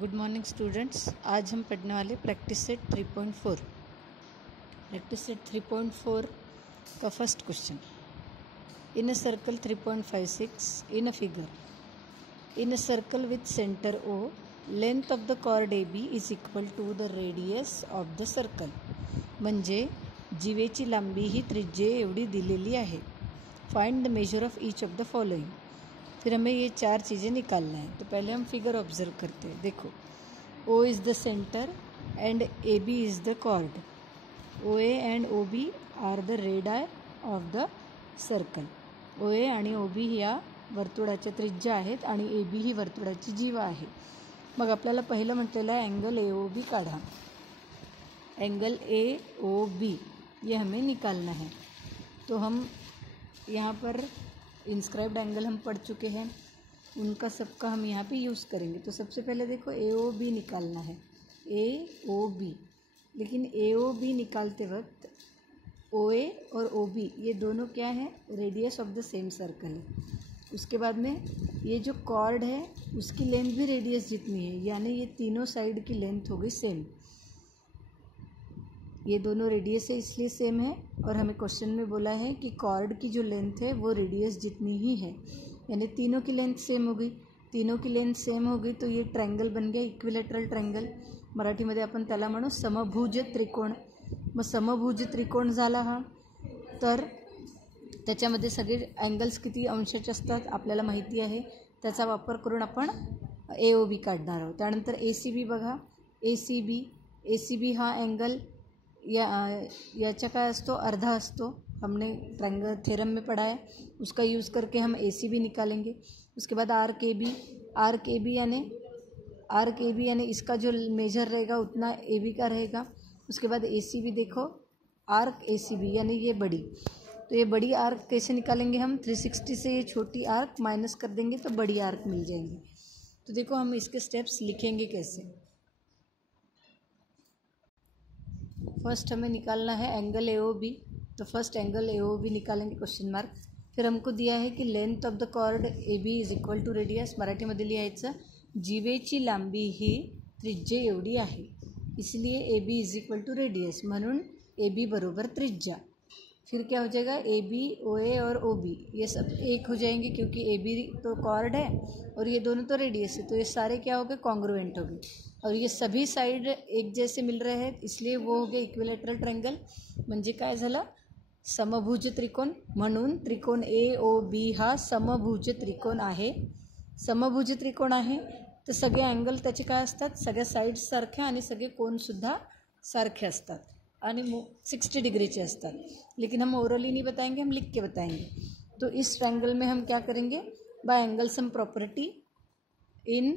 Good morning students. आज हम पढ़ने वाले प्रैक्टिस सेट 3.4। प्रैक्टिस सेट 3.4 का first question. In a circle 3.56 in a figure in a circle with centre O length of the chord A B is equal to the radius of the circle. म्हणजे जीवेची लांबी ही त्रिज्ये एवढी दिलेली आहे। Find the measure of each of the following. फिर हमें ये चार चीज़ें निकालना है। तो पहले हम फिगर ऑब्जर्व करते हैं। देखो, O is the centre and A B is the chord. O A and O B are the radii of the circle. O A आणि ओ बी ह्या वर्तुळाच्या त्रिज्या आहेत आणि ए बी ही वर्तुळाची जीवा आहे। मग आपल्याला पहिलं म्हटलेलं आहे एंगल ए ओ बी काढा। एंगल ए ओ बी ये हमें निकालना है। तो हम यहाँ पर इंस्क्राइब्ड एंगल हम पढ़ चुके हैं, उनका सबका हम यहाँ पे यूज़ करेंगे। तो सबसे पहले देखो ए ओ बी निकालना है, ए ओ बी। लेकिन ए ओ बी निकालते वक्त ओ ए और ओ बी ये दोनों क्या है, radius of the same circle है। उसके बाद में ये जो कॉर्ड है उसकी लेंथ भी रेडियस जितनी है, यानी ये तीनों साइड की लेंथ हो गई सेम। ये दोनों रेडियस है इसलिए सेम है। और हमें क्वेश्चन में बोला है कि कॉर्ड की जो लेंथ है वो रेडियस जितनी ही है, यानी तीनों की लेंथ सेम हो गई। तीनों की लेंथ सेम हो गई तो ये ट्रायंगल बन गया, इक्विलॅटरल ट्रायंगल। मराठीमध्ये आपण त्याला म्हणू समभुज त्रिकोण। मग समभुज त्रिकोण झाला हा, तर त्याच्यामध्ये सगळे अँगल्स किती अंशाचे असतात आपल्याला माहिती आहे। त्याचा वापर करून आपण ए ओ बी काढणार आहोत। त्यानंतर ए सी बी बघा, ए सी बी हा अँगल याचा काय असतो, अर्धा असतो। हमने ट्रायंगल थ्योरम में पढ़ा है, उसका यूज़ करके हम ए सी बी निकालेंगे। उसके बाद आर के बी यानी इसका जो मेजर रहेगा उतना ए बी का रहेगा। उसके बाद ए सी बी देखो, आर्क ए सी बी यानी ये बड़ी। तो ये बड़ी आर्क कैसे निकालेंगे हम, 360 से ये छोटी आर्क माइनस कर देंगे तो बड़ी आर्क मिल जाएंगी। तो देखो हम इसके स्टेप्स लिखेंगे कैसे। फर्स्ट हमें निकालना है एंगल ए ओ बी। तो first angle A O B निकालेंगे, क्वेश्चन मार्क। फिर हमको दिया है कि length of the chord A B is equal to radius. मराठीमध्ये लिहायचं, जीवेची लांबी ही त्रिज्ये एवढी आहे, इसलिए A B is equal to radius, म्हणून ए बी बरोबर त्रिज्या। फिर क्या हो जाएगा, ए बी ओ ए और ओ बी ये सब एक हो जाएंगे, क्योंकि ए बी तो कॉर्ड है और ये दोनों तो रेडियस है। तो ये सारे क्या हो गए, कॉन्ग्रुएंट हो गए। और ये सभी साइड एक जैसे मिल रहे हैं, इसलिए वो हो गए इक्विलॅटरल ट्रायंगल। म्हणजे काय झालं, समभुज त्रिकोण। म्हणून त्रिकोण ए ओ बी हा समभुज त्रिकोण आहे। समभुज त्रिकोण आहे तर सगळे अँगल त्याचे काय असतात, सगळ्या साइड्स सारख्या आणि सगळे कोणसुद्धा सारखे असतात आणि 60 डिग्रीचे असतात। लेकिन हम ओरली नहीं बताएंगे, हम लिख के बताएंगे। तो इस ट्रायंगल में हम क्या करेंगे, by angle sum property in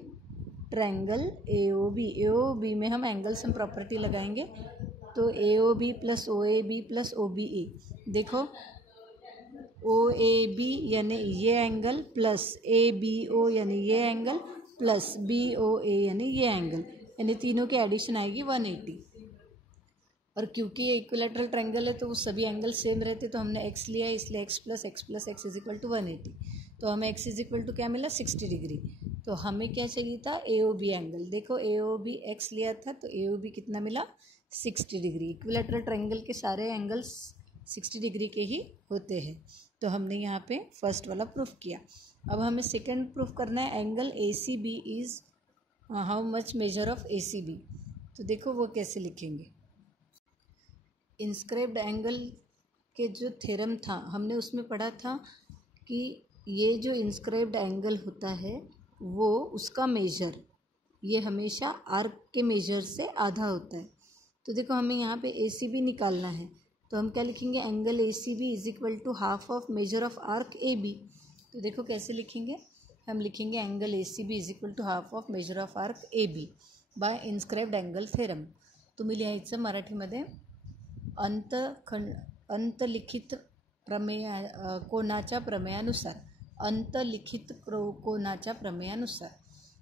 triangle A O B में हम एंगल सम प्रॉपर्टी लगाएंगे। तो A O B plus O A B plus O B A. देखो, ओ ए बी यानी ये angle plus A B O यानी ये angle plus B O A यानी ये एंगल, यानी तीनों की एडिशन आएगी 180। और क्योंकि ये इक्विलैटरल ट्रायंगल है तो वो सभी एंगल सेम रहते, तो हमने x लिया है, इसलिए x plus x is equal to 180। तो हमें x इज इक्वल टू क्या मिला, 60 डिग्री। तो हमें क्या चाहिए था, ए ओ बी एंगल। देखो ए ओ बी x लिया था तो ए ओ बी कितना मिला, 60 डिग्री। इक्विलैटरल ट्रायंगल के सारे एंगल्स 60 डिग्री के ही होते हैं। तो हमने यहाँ पे फर्स्ट वाला प्रूफ किया। अब हमें सेकेंड प्रूफ करना है, angle A C B is how much measure of A C B. तो देखो वो कैसे लिखेंगे। इंस्क्राइब्ड एंगल के जो थ्योरम था हमने उसमें पढ़ा था कि ये जो इंस्क्राइब्ड एंगल होता है वो उसका मेजर ये हमेशा आर्क के मेजर से आधा होता है। तो देखो हमें यहाँ पे ए सी बी निकालना है, तो हम क्या लिखेंगे, angle A C B is equal to half of major of arc A B. तो देखो कैसे लिखेंगे, हम लिखेंगे angle A C B is equal to half of major of arc A B by inscribed angle theorem. तुम्ही लिहायचं मराठीमध्ये, अंतलिखित प्रमेय कोणाच्या प्रमेयानुसार, अंतलिखित कोणाच्या प्रमेयानुसार।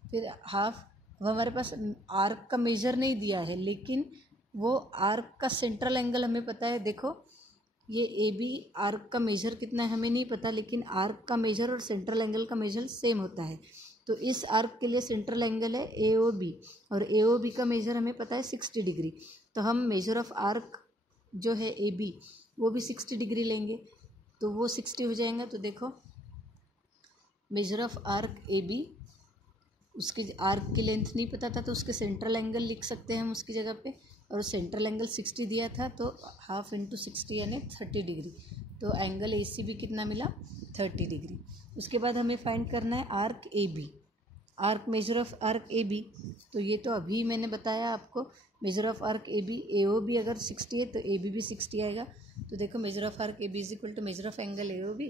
फिर हाफ, अब हमारे पास आर्क का मेजर नहीं दिया है, लेकिन वो आर्क का सेंट्रल एंगल हमें पता है। देखो ये ए बी आर्क का मेजर कितना है हमें नहीं पता, लेकिन आर्क का मेजर और सेंट्रल एंगल का मेजर सेम होता है। तो इस आर्क के लिए सेंट्रल एंगल है AOB और AOB का मेजर हमें पता है 60 डिग्री। तो हम मेजर ऑफ आर्क जो है AB वो भी 60 डिग्री लेंगे, तो वो 60 हो जाएगा। तो देखो मेजर ऑफ आर्क AB, उसके आर्क की लेंथ नहीं पता था तो उसके सेंट्रल एंगल लिख सकते हैं हम उसकी जगह पे, और सेंट्रल एंगल 60 दिया था तो हाफ इंटू 60 यानी 30 डिग्री। तो एंगल ACB कितना मिला 30 डिग्री। उसके बाद हमें फाइंड करना है arc AB, arc major of arc AB। तो ये तो अभी मैंने बताया आपको, major of arc AB AOB अगर 60 है तो AB भी 60 आएगा। तो देखो major of arc AB is equal to major of angle AOB,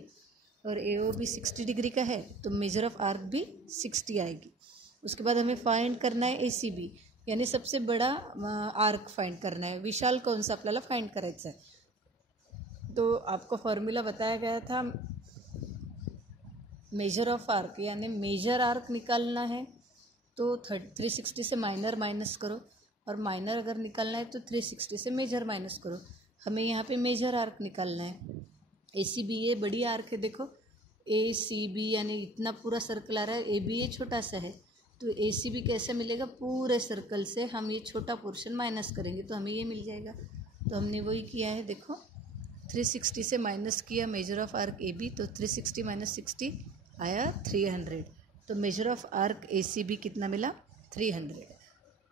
और AOB 60 डिग्री का है तो मेजर ऑफ आर्क भी 60 आएगी। उसके बाद हमें फाइंड करना है ACB, यानी सबसे बड़ा आर्क फाइंड करना है, विशाल कंस आपल्याला फाइंड करायचा आहे। तो आपको फॉर्मूला बताया गया था, मेजर ऑफ आर्क यानी मेजर आर्क निकालना है तो 360 से माइनर माइनस करो, और माइनर अगर निकालना है तो 360 से मेजर माइनस करो। हमें यहाँ पे मेजर आर्क निकालना है। ACB ये बड़ी आर्क है, देखो ACB यानी इतना पूरा सर्कल आ रहा है, AB ये छोटा सा है, तो ACB कैसे मिलेगा, पूरे सर्कल से हम ये छोटा पोर्शन माइनस करेंगे तो हमें ये मिल जाएगा। तो हमने वही किया है, देखो 360 से माइनस किया मेजर ऑफ आर्क AB, तो 360 माइनस 60 आया 300। तो मेजर ऑफ आर्क ACB कितना मिला 300।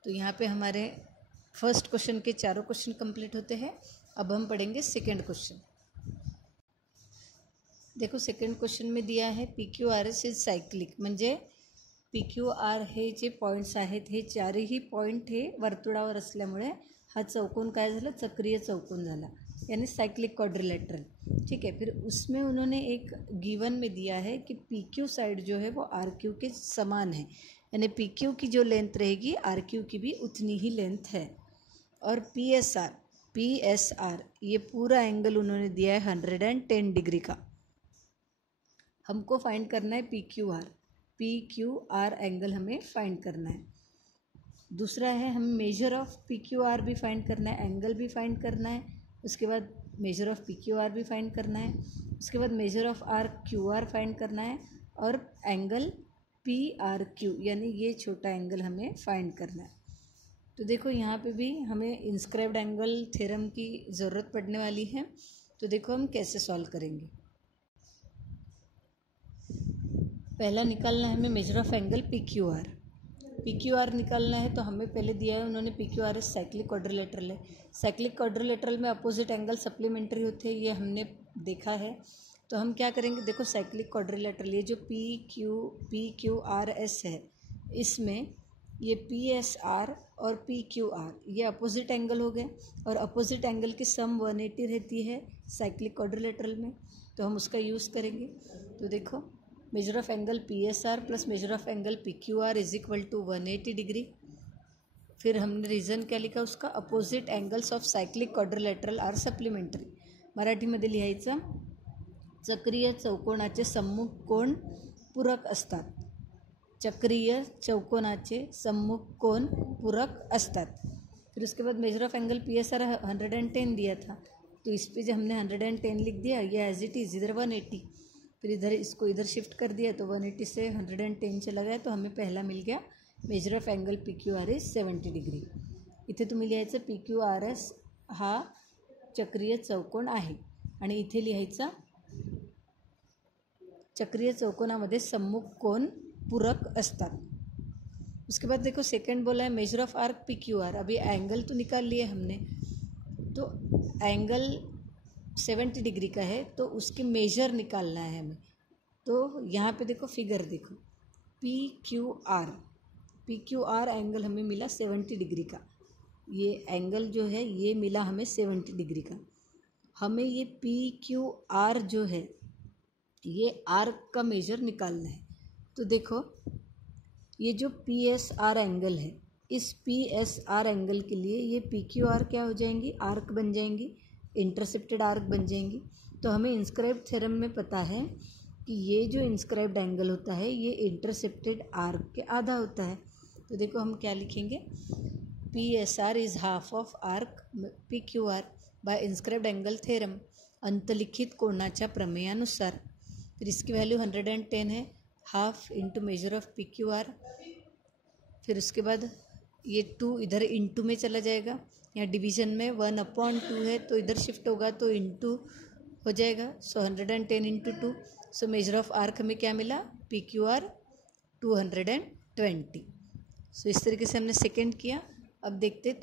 तो यहाँ पे हमारे फर्स्ट क्वेश्चन के चारों क्वेश्चन कंप्लीट होते हैं। अब हम पढ़ेंगे सेकेंड क्वेश्चन। देखो सेकंड क्वेश्चन में दिया आहे PQRS इज सायक्लिक, म्हणजे PQR हे जे पॉईंट्स आहेत हे चारही पॉईंट हे वर्तुळावर असल्यामुळे हा चौकोन काय झाला, चक्रीय चौकोन झाला, यानी साइक्लिक क्वाड्रिलेटरल। ठीक है, फिर उसमें उन्होंने एक गिवन में दिया है कि PQ साइड जो है वो RQ के समान है, यानी PQ की जो लेंथ रहेगी RQ की भी उतनी ही लेंथ है। और PSR ये पूरा एंगल उन्होंने दिया है 110 डिग्री का। हमको फाइंड करना है PQR एंगल हमें फाइंड करना है। दूसरा है हम मेजर ऑफ PQR भी फाइंड करना है, एंगल भी फाइंड करना है, उसके बाद मेजर ऑफ PQR भी फाइंड करना है, उसके बाद मेजर ऑफ RQR फाइंड करना है, और एंगल PRQ यानी ये छोटा एंगल हमें फाइंड करना है। तो देखो यहाँ पे भी हमें इंस्क्राइब्ड एंगल थ्योरम की ज़रूरत पड़ने वाली है। तो देखो हम कैसे सॉल्व करेंगे। पहला निकालना है हमें मेजर ऑफ एंगल PQR निकालना है। तो हमें पहले दिया है उन्होंने PQR साइक्लिक क्वाड्रिलेटरल है। साइक्लिक क्वाड्रिलेटरल में अपोजिट एंगल सप्लीमेंट्री होते हैं, ये हमने देखा है। तो हम क्या करेंगे, देखो साइक्लिक क्वाड्रिलेटरल ये जो PQRS है, इसमें ये PSR और PQR ये अपोजिट एंगल हो गए, और अपोजिट एंगल की सम 180 रहती है साइक्लिक क्वाड्रिलेटरल में, तो हम उसका यूज़ करेंगे। तो देखो major of angle PSR plus major of angle PQR is equal to 180 degree. फिर हमने रीज़न क्या लिखा उसका, opposite angles of cyclic quadrilateral are supplementary. मराठीमध्ये लिहायचं, चक्रीय चौकोनाचे सम्मुख कोण पूरक असतात, चक्रीय चौकोनाचे सम्मुख कोण पूरक असतात। फिर उसके बाद मेजर ऑफ एंगल PSR 110 दिया था, तो इस पे जो हमने 110 लिख दिया, ये एज इट इज़, इधर 180, फिर इधर इसको इधर शिफ्ट कर दिया तो 180 से 110 चला गया, तो हमें पहला मिल गया major of angle PQR is 70 degree. इथे तुम्ही लिहायचं PQRS हा चक्रीय चौकोन आहे, आणि इथे लिहायचा चक्रीय चौकोनामध्ये सम्मुख कोण पूरक असतात। उसके बाद देखो सेकंड बोला है मेजर ऑफ आर्क PQR। अभी एंगल तो निकाल लिए हमने, तो एंगल 70 डिग्री का है, तो उसके मेजर निकालना है हमें। तो यहाँ पे देखो फिगर देखो, PQR एंगल हमें मिला 70 डिग्री का, ये एंगल जो है ये मिला हमें 70 डिग्री का। हमें ये PQR जो है ये आर्क का मेजर निकालना है। तो देखो ये जो PSR एंगल है, इस PSR एंगल के लिए ये PQR क्या हो जाएंगी, आर्क बन जाएंगी, इंटरसेप्टेड आर्क बन जाएंगी। तो हमें इंस्क्राइब्ड थ्योरम में पता है कि ये जो इंस्क्राइब्ड एंगल होता है ये इंटरसेप्टेड आर्क के आधा होता है। तो देखो हम क्या लिखेंगे, PSR is half of arc PQR by inscribed angle theorem, अंतलिखित कोणाच्या प्रमेयानुसार। फिर इसकी वैल्यू 110 है, half into measure of P Q R, फिर उसके बाद ये 2 इधर इंटू में चला जाएगा, यहाँ डिवीजन में 1/2 है तो इधर शिफ्ट होगा तो इंटू हो जाएगा, सो 110 into 2, so major of arc हमें क्या मिला, पी क्यू आर 220। सो इस तरीके से हमने सेकेंड किया। अब देखते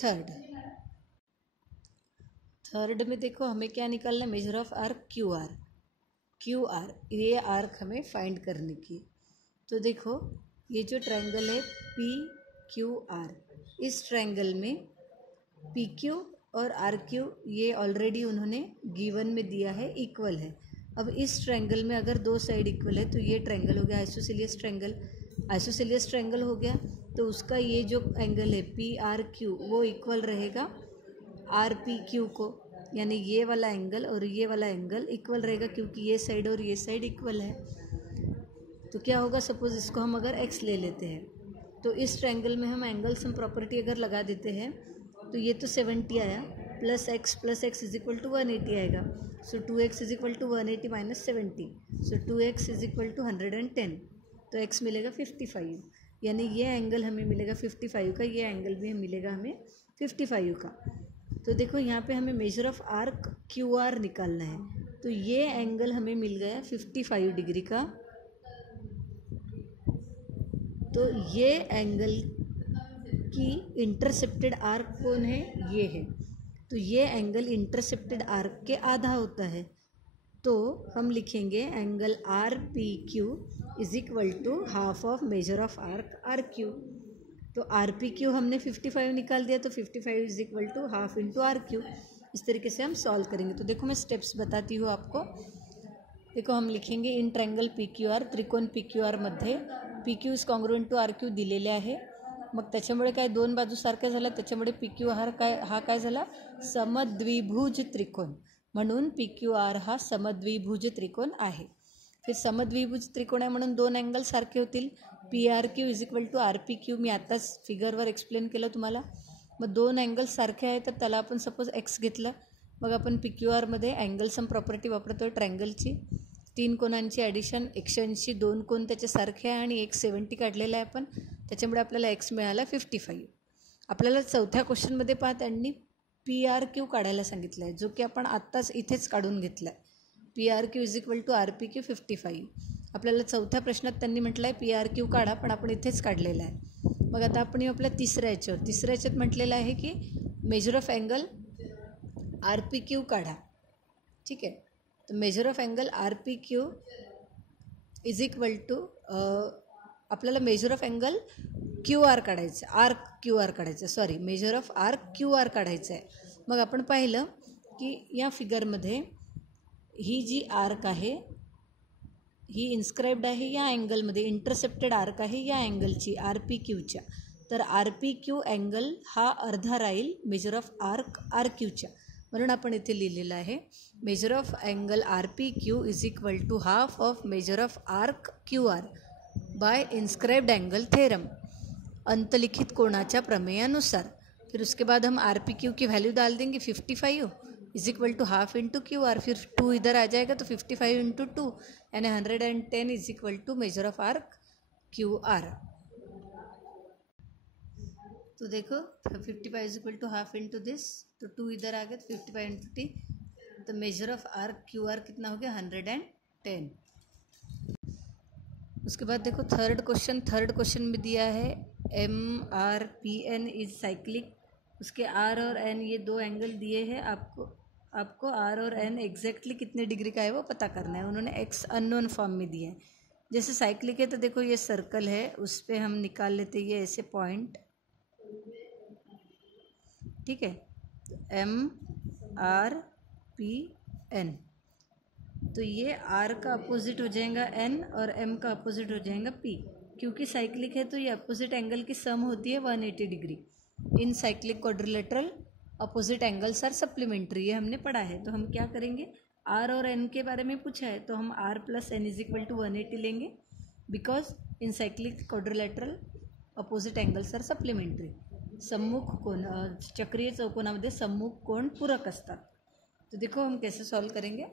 थर्ड में देखो हमें क्या निकालना है, major of arc Q are, ये आर्क हमें फाइंड करने की। तो देखो ये जो ट्रायंगल है पी क्यू आर, इस ट्रायंगल में पी क्यू और आर क्यू ये ऑलरेडी उन्होंने गिवन में दिया है, इक्वल है। अब इस ट्रायंगल में अगर दो साइड इक्वल है तो ये ट्रायंगल हो गया आइसोसेलियस ट्रायंगल हो गया, तो उसका ये जो एंगल है पी आर क्यू वो इक्वल रहेगा आर पी क्यू को, यानी ये वाला एंगल और ये वाला एंगल इक्वल रहेगा क्योंकि ये साइड और ये साइड इक्वल है। तो क्या होगा, सपोज इसको हम अगर x ले लेते हैं तो इस ट्रायंगल में हम एंगल सम प्रॉपर्टी अगर लगा देते हैं तो ये तो 70 आया, plus x is equal to 180 आएगा, so 2x is equal to 180 minus 70, so 2x is equal to 110, तो x मिलेगा 55, यानी ये एंगल हमें मिलेगा 55 का, ये एंगल भी मिलेगा हमें 55 का। तो देखो यहाँ पे हमें major of arc Q are निकालना है, तो ये एंगल हमें मिल गया 55 डिग्री का, तो ये एंगल की इंटरसेप्टेड आर्क कौन है, ये है, तो ये एंगल इंटरसेप्टेड आर्क के आधा होता है, तो हम लिखेंगे angle R P Q is equal to half of major of arc R Q. तो आर पी क्यू हमने 55 निकाल दिया, तो 55 is equal to half into R Q. इस तरीके से हम सॉल्व करेंगे। तो देखो मैं स्टेप्स बताती हूँ आपको। देखो हम लिखेंगे in triangle P Q R, त्रिकोण पी क्यू आरमध्ये P Q is congruent to R Q दिलेले आहे, मग त्याच्यामुळे काय दोन बाजू सारख्या झाल्या, त्याच्यामुळे पी क्यू आर हा काय झाला, समद्विभुज त्रिकोण, म्हणून पी क्यू आर हा समद्विभुज त्रिकोण आहे। फिर समद्विभुज त्रिकोण आहे म्हणून दोन अँगल सारखे होतील, P R Q is equal to R P Q, मी आत्ताच फिगरवर एक्सप्लेन केलं तुम्हाला। मग दोन अँगल सारखे आहेत तर त्याला आपण सपोज एक्स घेतलं, मग आपण पी क्यू आरमध्ये अँगल सम प्रॉपर्टी वापरतो ट्रायंगलची, 3 कोणांची ॲडिशन 180, 2 कोण त्याचे सारखे आहे आणि एक 70 काढलेला आहे आपण, त्याच्यामुळे आपल्याला एक्स मिळाला 55। आपल्याला चौथ्या क्वेश्चनमध्ये पहा त्यांनी पी आर क्यू काढायला सांगितलं आहे, जो की आपण आत्ताच इथेच काढून घेतला आहे। P R Q is equal to R P Q 55। आपल्याला चौथ्या प्रश्नात त्यांनी म्हटलं आहे पी आर क्यू काढा, पण आपण इथेच काढलेला आहे। मग आता आपण आपल्या तिसऱ्या ह्याच्यात म्हटलेलं आहे की measure of angle R P Q काढा, ठीक आहे। तर measure of angle R P Q is equal to आपल्याला measure of angle Q R काढायचं, आर्क क्यू आर काढायचं, sorry measure of arc Q R काढायचं आहे। मग आपण पाहिलं की या फिगरमध्ये ही जी आर्क आहे ही इन्स्क्राइब्ड आहे या अँगलमध्ये, इंटरसेप्टेड आर्क आहे या अँगलची आर पी क्यूच्या, तर आर पी क्यू अँगल हा अर्धा राहील मेजर ऑफ आर्क आर क्यूच्या, म्हणून आपण इथे लिहिलेलं आहे measure of angle R P Q is equal to half of major of arc Q R by inscribed angle theorem, अंतलिखित कोणाच्या प्रमेयानुसार। फिर उसके बाद हम आर पी क्यू की वैल्यू डाल देंगे 55 is equal to half into Q R, फिर 2 इधर आ जाएगा तो 55 इंटू 2 यानी 110 is equal to major of arc Q R. तो देखो 55 is equal to half into this, तो 2 इधर आ गया तो 55 इंटू टी, तो major of arc Q R कितना हो गया 110। उसके बाद देखो थर्ड क्वेश्चन में दिया है M R P N is cyclic, उसके आर और एन ये दो एंगल दिए हैं, आपको आर और एन एग्जैक्टली कितने डिग्री का है वो पता करना है। उन्होंने एक्स अननोन फॉर्म में दिया है। जैसे साइक्लिक है तो देखो ये सर्कल है, उस पर हम निकाल लेते ये ऐसे पॉइंट, ठीक है, एम आर पी एन, तो ये आर का अपोजिट हो जाएगा एन और एम का अपोजिट हो जाएगा पी। क्योंकि साइक्लिक है तो ये अपोजिट एंगल की सम होती है 180 degree. In cyclic quadrilateral opposite angles are supplementary, ये हमने पढ़ा है। तो हम क्या करेंगे, आर और एन के बारे में पूछा है तो हम R plus N is equal to 180 लेंगे, because in cyclic quadrilateral opposite angles are supplementary. सम्मुख कोण, चक्रीय चौकोनामध्ये सम्मुख कोण पूरक असतात। तो देखो हम कैसे सॉल्व करेंगे,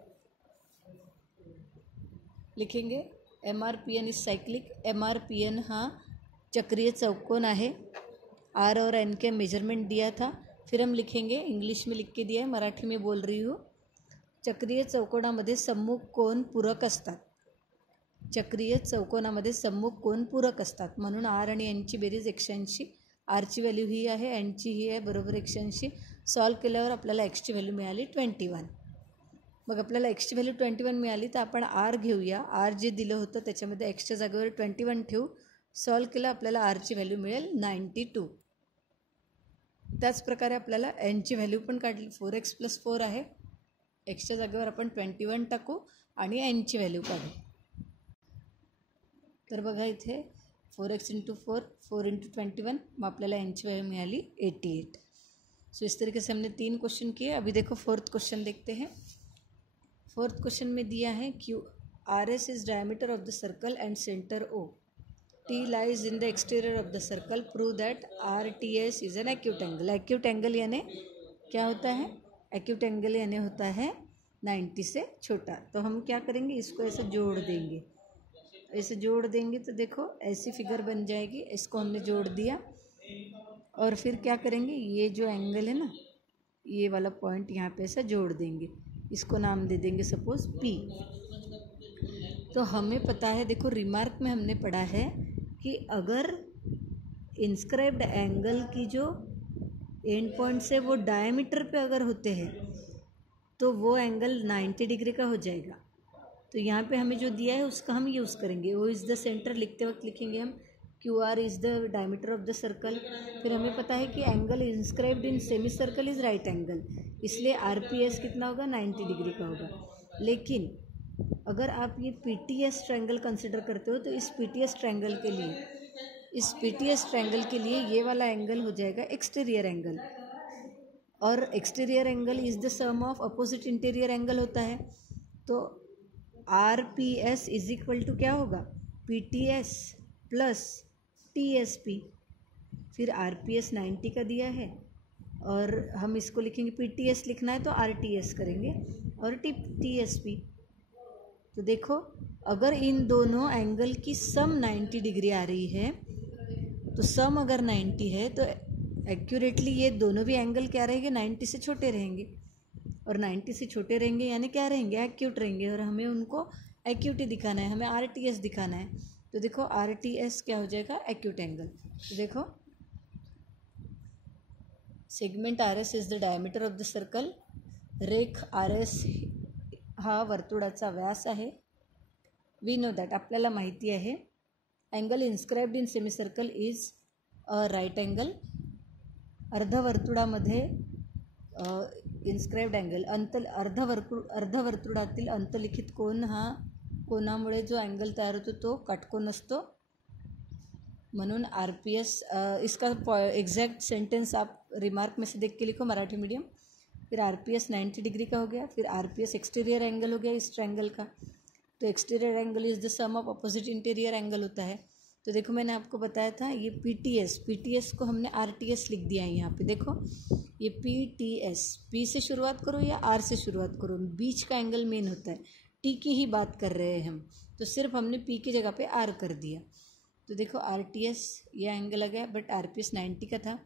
लिखेंगे MRPN इज सायक्लिक. MRPN हा चक्रीय चौकोन आहे. R और N के मेजरमेंट दिया था. फिर हम लिखेंगे, इंग्लिश में लिख के दिया है, मराठी में बोल रही हूँ. चक्रीय चौकोनामध्ये सम्मुख कोन पूरक असतात. चक्रीय चौकोनामध्ये सम्मुख कोन पूरक असतात. म्हणून R आणि N ची बेरीज 180. Rची व्हॅल्यू ही आहे, Nची ही आहे, बरोबर 180. सॉल्व केल्यावर आपल्याला Xची व्हॅल्यू मिळाली 21. मग आपल्याला Xची व्हॅल्यू 21 मिळाली तर आपण R घेऊया. R जे दिलं होतं त्याच्यामध्ये Xच्या जागेवर 21 ठेवू. सॉल्व केलं आपल्याला Rची व्हॅल्यू मिळेल 92. त्याचप्रकारे आपल्याला Nची व्हॅल्यू पण काढली. 4x + 4 आहे. Xच्या जागेवर आपण 21 टाकू आणि Nची व्हॅल्यू काढू. तर बघा इथे 4x × 4, 4 × 21, मग आपल्याला Nची वैल्यू मिली 88. सो इस तरीके से हमने 3 क्वेश्चन किए. अभी देखो 4th क्वेश्चन देखते हैं. 4th क्वेश्चन में दिया है RS is diameter of the circle and centre O. T lies in the exterior of the circle. Prove that RTS is an acute angle. Acute angle यानी क्या होता है? Acute angle यानी होता है 90 से छोटा. तो हम क्या करेंगे, इसको ऐसे जोड़ देंगे. ऐसे जोड़ देंगे तो देखो ऐसी फिगर बन जाएगी. इसको हमने जोड़ दिया और फिर क्या करेंगे, ये जो एंगल है ना, ये वाला पॉइंट यहाँ पे ऐसा जोड़ देंगे. इसको नाम दे देंगे सपोज P. तो हमें पता है, देखो रिमार्क में हमने पढ़ा है कि अगर इंस्क्राइब्ड एंगल की जो एंड पॉइंट्स है वो डायमीटर पे अगर होते हैं तो वो एंगल 90 डिग्री का हो जाएगा. तो यहाँ पे हमें जो दिया है उसका हम यूज़ करेंगे. वो इज़ द सेंटर लिखते वक्त लिखेंगे हम QR is the diameter of the circle. फिर हमें पता है कि angle inscribed in semi circle is right angle, इसलिए RPS कितना होगा, 90 डिग्री का होगा. लेकिन अगर आप ये PTS ट्रायंगल कंसिडर करते हो तो इस PTS ट्रायंगल के लिए ये वाला एंगल हो जाएगा एक्सटीरियर एंगल. और exterior angle is the sum of opposite interior angle होता है. तो RPS इज इक्वल टू क्या होगा, PTS प्लस TSP. फिर RPS 90 का दिया है और हम इसको लिखेंगे, PTS लिखना है तो RTS करेंगे और TSP. तो देखो अगर इन दोनों एंगल की सम 90 डिग्री आ रही है तो सम अगर 90 है तो एक्यूरेटली ये दोनों भी एंगल क्या रहेंगे, 90 से छोटे रहेंगे. और 90 से छोटे रहेंगे यानी क्या रहेंगे, एक्यूट रहेंगे. और हमें उनको एक्यूटी दिखाना है, हमें RTS दिखाना है. तो देखो RTS क्या हो जाएगा, एक्यूट एंगल. तो देखो segment RS is the diameter of the circle. रेख RS हा वर्तुळाचा व्यास आहे. वी नो दॅट, आपल्याला माहिती आहे. Angle inscribed in semicircle is a right angle. अर्धवर्तुळामध्ये इन्स्क्राइब्ड एंगल अर्धवर्तुळातील अंतलिखित कोन हा कोनामुळे जो एंगल तयार होतो तो काटकोन असतो. म्हणून RPS इसका एग्जैक्ट सेंटेंस आप रिमार्क में से देख के लिखो, मराठी मीडियम. फिर RPS 90 डिग्री का हो गया. फिर RPS एक्सटीरियर एंगल हो गया इस ट्रायंगल का. तो exterior angle is the sum of opposite interior angle होता है. तो देखो मैंने आपको बताया था ये PTS को हमने RTS लिख दिया है यहाँ पे. देखो ये PTS, P से शुरुआत करो या R से शुरुआत करो, बीच का एंगल मेन होता है. T की ही बात कर रहे हैं हम, तो सिर्फ हमने P की जगह पे R कर दिया. तो देखो RTS ये एंगल आ गया, बट RPS 90 का था.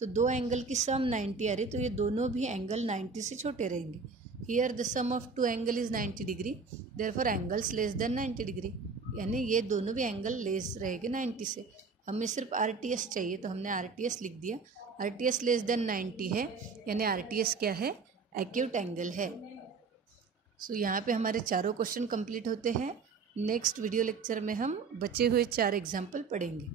तो दो एंगल की सम 90 आ रही, तो ये दोनों भी एंगल 90 से छोटे रहेंगे. Here the sum of two angle is 90 degree, therefore angles less than 90 degree. यानी ये दोनों भी एंगल लेस रहेंगे 90 से. हमें सिर्फ RTS चाहिए तो हमने RTS लिख दिया. RTS लेस देन 90 है यानी RTS क्या है, एक्यूट एंगल है. सो यहाँ पे हमारे चारों क्वेश्चन कंप्लीट होते हैं. नेक्स्ट वीडियो लेक्चर में हम बचे हुए 4 एग्जाम्पल पढ़ेंगे.